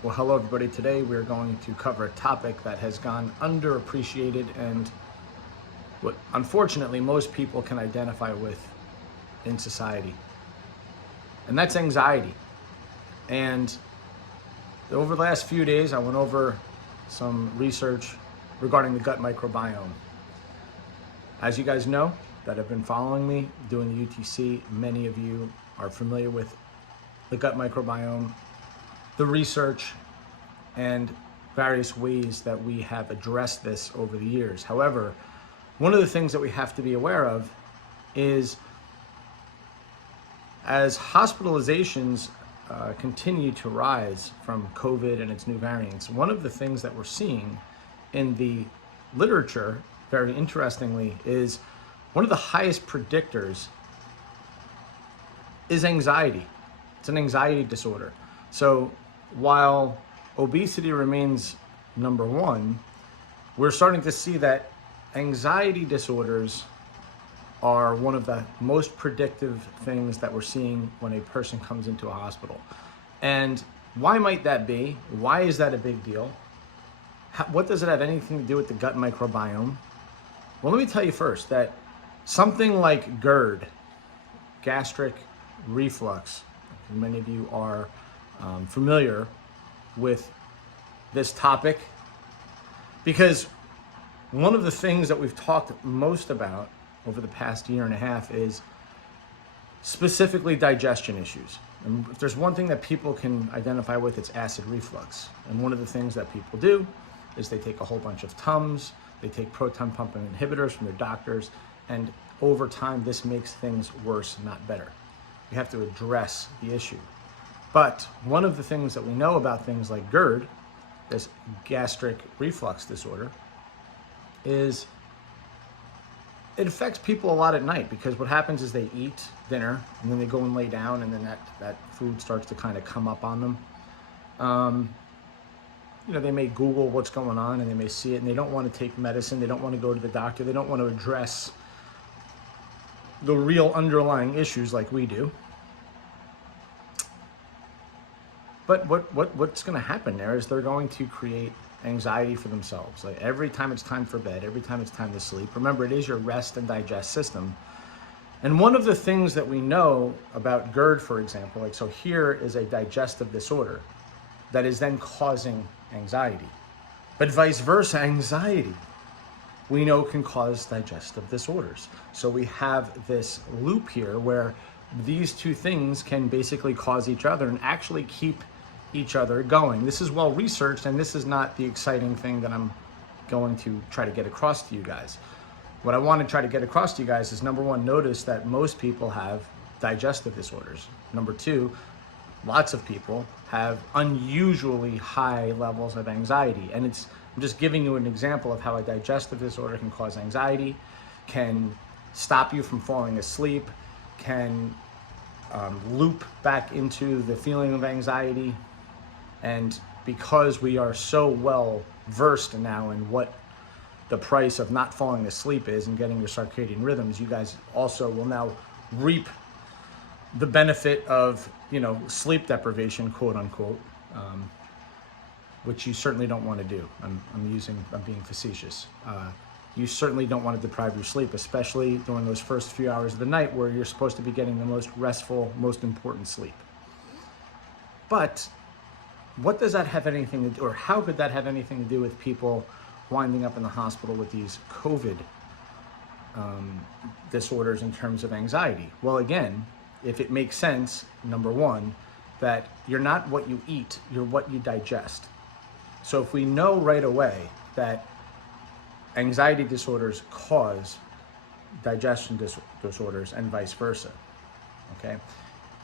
Well, hello everybody. Today we're going to cover a topic that has gone underappreciated and what unfortunately most people can identify with in society. And that's anxiety. And over the last few days, I went over some research regarding the gut microbiome. As you guys know that have been following me doing the UTC, many of you are familiar with the gut microbiome, the research, and various ways that we have addressed this over the years. However, one of the things that we have to be aware of is as hospitalizations continue to rise from COVID and its new variants, one of the things that we're seeing in the literature, very interestingly, is one of the highest predictors is anxiety. It's an anxiety disorder. So while obesity remains number one, we're starting to see that anxiety disorders are one of the most predictive things that we're seeing when a person comes into a hospital. And why might that be? Why is that a big deal? What does it have anything to do with the gut microbiome? Well, let me tell you first that something like GERD, gastric reflux, many of you are familiar with this topic, because one of the things that we've talked most about over the past year and a half is specifically digestion issues. And if there's one thing that people can identify with, it's acid reflux. And one of the things that people do is they take a whole bunch of Tums, they take proton pump inhibitors from their doctors, and over time this makes things worse, not better. We have to address the issue. But one of the things that we know about things like GERD, this gastric reflux disorder, is it affects people a lot at night, because what happens is they eat dinner and then they go and lay down, and then that food starts to kind of come up on them. They may Google what's going on and they may see it, and they don't want to take medicine, they don't want to go to the doctor, they don't want to address the real underlying issues like we do. But what's going to happen there is they're going to create anxiety for themselves. Like every time it's time for bed, every time it's time to sleep. Remember, it is your rest and digest system. And one of the things that we know about GERD, for example, like so here is a digestive disorder that is then causing anxiety. But vice versa, anxiety, we know, can cause digestive disorders. So we have this loop here where these two things can basically cause each other and actually keep each other going. This is well researched, and this is not the exciting thing that I'm going to try to get across to you guys. What I want to try to get across to you guys is, number one, notice that most people have digestive disorders. Number two, lots of people have unusually high levels of anxiety. And I'm just giving you an example of how a digestive disorder can cause anxiety, can stop you from falling asleep, can loop back into the feeling of anxiety. And because we are so well versed now in what the price of not falling asleep is and getting your circadian rhythms, you guys also will now reap the benefit of, sleep deprivation, quote unquote, which you certainly don't want to do. I'm being facetious. You certainly don't want to deprive your sleep, especially during those first few hours of the night where you're supposed to be getting the most restful, most important sleep. But what does that have anything to do, or how could that have anything to do with people winding up in the hospital with these COVID disorders in terms of anxiety? Well, again, if it makes sense, number one, that you're not what you eat, you're what you digest. So if we know right away that anxiety disorders cause digestion disorders and vice versa, okay?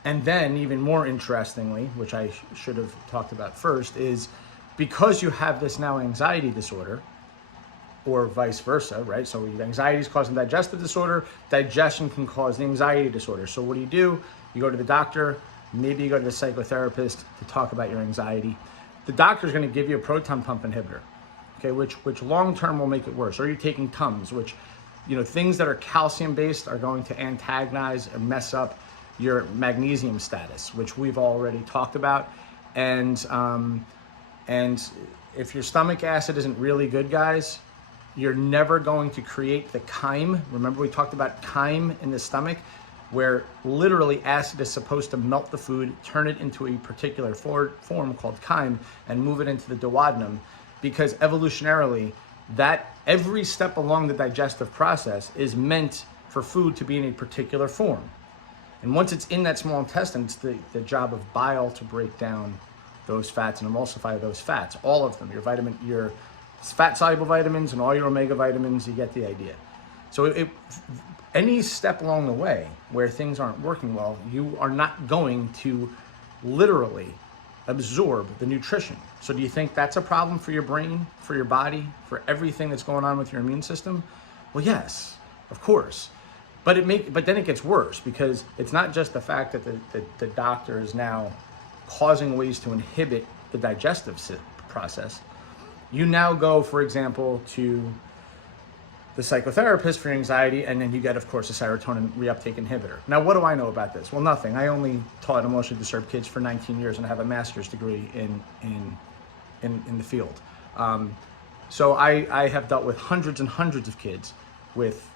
And then even more interestingly, which I should have talked about first, is because you have this now anxiety disorder, or vice versa, right? So anxiety is causing digestive disorder, digestion can cause the anxiety disorder. So what do? You go to the doctor, maybe you go to the psychotherapist to talk about your anxiety. The doctor is going to give you a proton pump inhibitor, okay, which long-term will make it worse. Or you're taking Tums, which, things that are calcium-based are going to antagonize and mess up your magnesium status, which we've already talked about. And And if your stomach acid isn't really good, guys, you're never going to create the chyme. Remember we talked about chyme in the stomach, where literally acid is supposed to melt the food, turn it into a particular form called chyme, and move it into the duodenum, because evolutionarily, that every step along the digestive process is meant for food to be in a particular form. And once it's in that small intestine, it's the job of bile to break down those fats and emulsify those fats, all of them, your fat-soluble vitamins and all your omega vitamins, you get the idea. So any step along the way where things aren't working well, you are not going to literally absorb the nutrition. So do you think that's a problem for your brain, for your body, for everything that's going on with your immune system? Well, yes, of course. But then it gets worse, because it's not just the fact that the doctor is now causing ways to inhibit the digestive process. You now go, for example, to the psychotherapist for anxiety, and then you get, of course, a serotonin reuptake inhibitor. Now, what do I know about this? Well, nothing. I only taught emotionally disturbed kids for 19 years and have a master's degree in the field. So I have dealt with hundreds and hundreds of kids with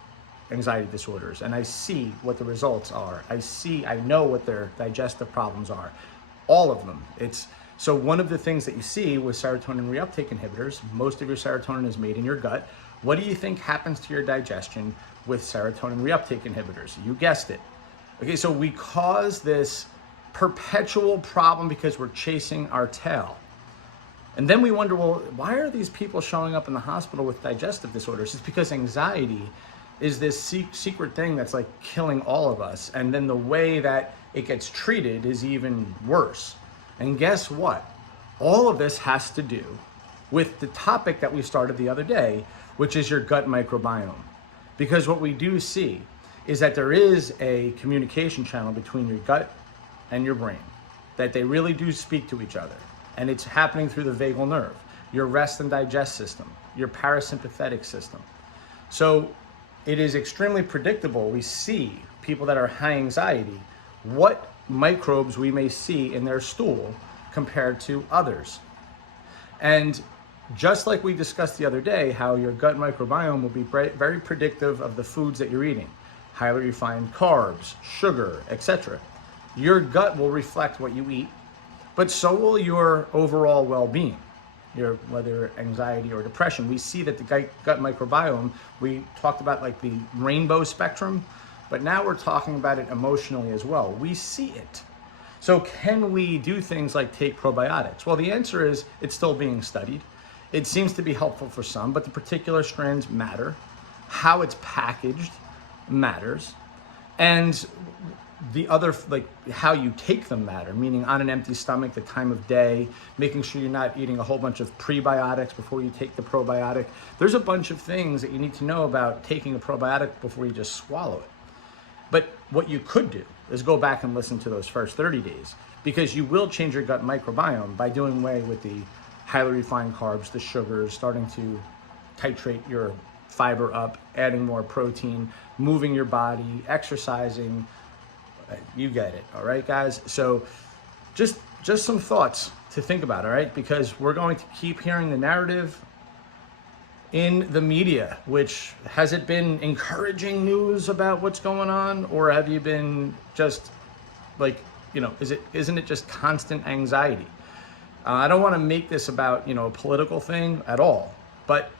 anxiety disorders, and I see what the results are. I know what their digestive problems are, all of them. So one of the things that you see with serotonin reuptake inhibitors, most of your serotonin is made in your gut. What do you think happens to your digestion with serotonin reuptake inhibitors? You guessed it. Okay, so we cause this perpetual problem because we're chasing our tail. And then we wonder, well, why are these people showing up in the hospital with digestive disorders? It's because anxiety is this secret thing that's like killing all of us. And then the way that it gets treated is even worse. And guess what? All of this has to do with the topic that we started the other day, which is your gut microbiome. Because what we do see is that there is a communication channel between your gut and your brain, that they really do speak to each other. And it's happening through the vagal nerve, your rest and digest system, your parasympathetic system. So it is extremely predictable. We see people that are high anxiety, what microbes we may see in their stool compared to others. And just like we discussed the other day, how your gut microbiome will be very predictive of the foods that you're eating, highly refined carbs, sugar, etc. Your gut will reflect what you eat, but so will your overall well-being, whether anxiety or depression. We see that the gut microbiome, we talked about like the rainbow spectrum, but now we're talking about it emotionally as well. We see it. So can we do things like take probiotics? Well, the answer is it's still being studied. It seems to be helpful for some, but the particular strands matter. How it's packaged matters. And the other, like how you take them matter, meaning on an empty stomach, the time of day, making sure you're not eating a whole bunch of prebiotics before you take the probiotic. There's a bunch of things that you need to know about taking a probiotic before you just swallow it. But what you could do is go back and listen to those first 30 days, because you will change your gut microbiome by doing away with the highly refined carbs, the sugars, starting to titrate your fiber up, adding more protein, moving your body, exercising. You get it, all right, guys? So just some thoughts to think about, all right? Because we're going to keep hearing the narrative in the media, which has it been encouraging news about what's going on, or have you been just like, isn't it just constant anxiety? I don't want to make this about, a political thing at all, but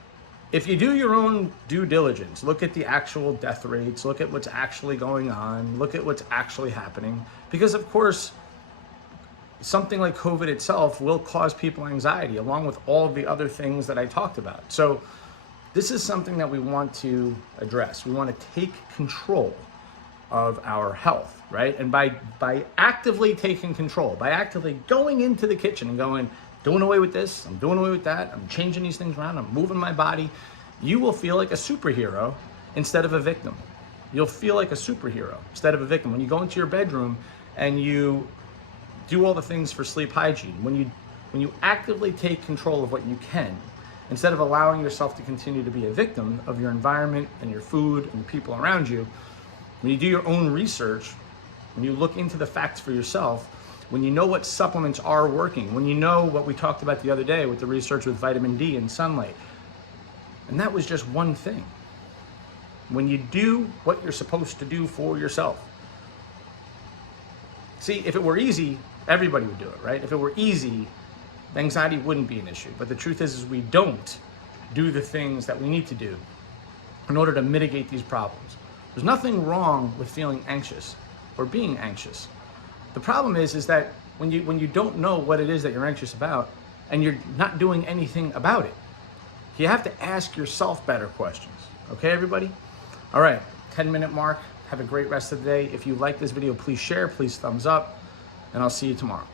if you do your own due diligence, look at the actual death rates, look at what's actually going on, look at what's actually happening, because of course, something like COVID itself will cause people anxiety, along with all of the other things that I talked about. So this is something that we want to address. We want to take control of our health, right? And by actively taking control, by actively going into the kitchen and going, doing away with this, I'm doing away with that, I'm changing these things around, I'm moving my body, you will feel like a superhero instead of a victim. You'll feel like a superhero instead of a victim. When you go into your bedroom and you do all the things for sleep hygiene, when you actively take control of what you can, instead of allowing yourself to continue to be a victim of your environment and your food and the people around you, when you do your own research, when you look into the facts for yourself, when you know what supplements are working, when you know what we talked about the other day with the research with vitamin D and sunlight. And that was just one thing. When you do what you're supposed to do for yourself. See, if it were easy, everybody would do it, right? If it were easy, anxiety wouldn't be an issue. But the truth is we don't do the things that we need to do in order to mitigate these problems. There's nothing wrong with feeling anxious or being anxious. The problem is that when you don't know what it is that you're anxious about and you're not doing anything about it, you have to ask yourself better questions. Okay, everybody? All right, 10-minute mark. Have a great rest of the day. If you like this video, please share, please thumbs up, and I'll see you tomorrow.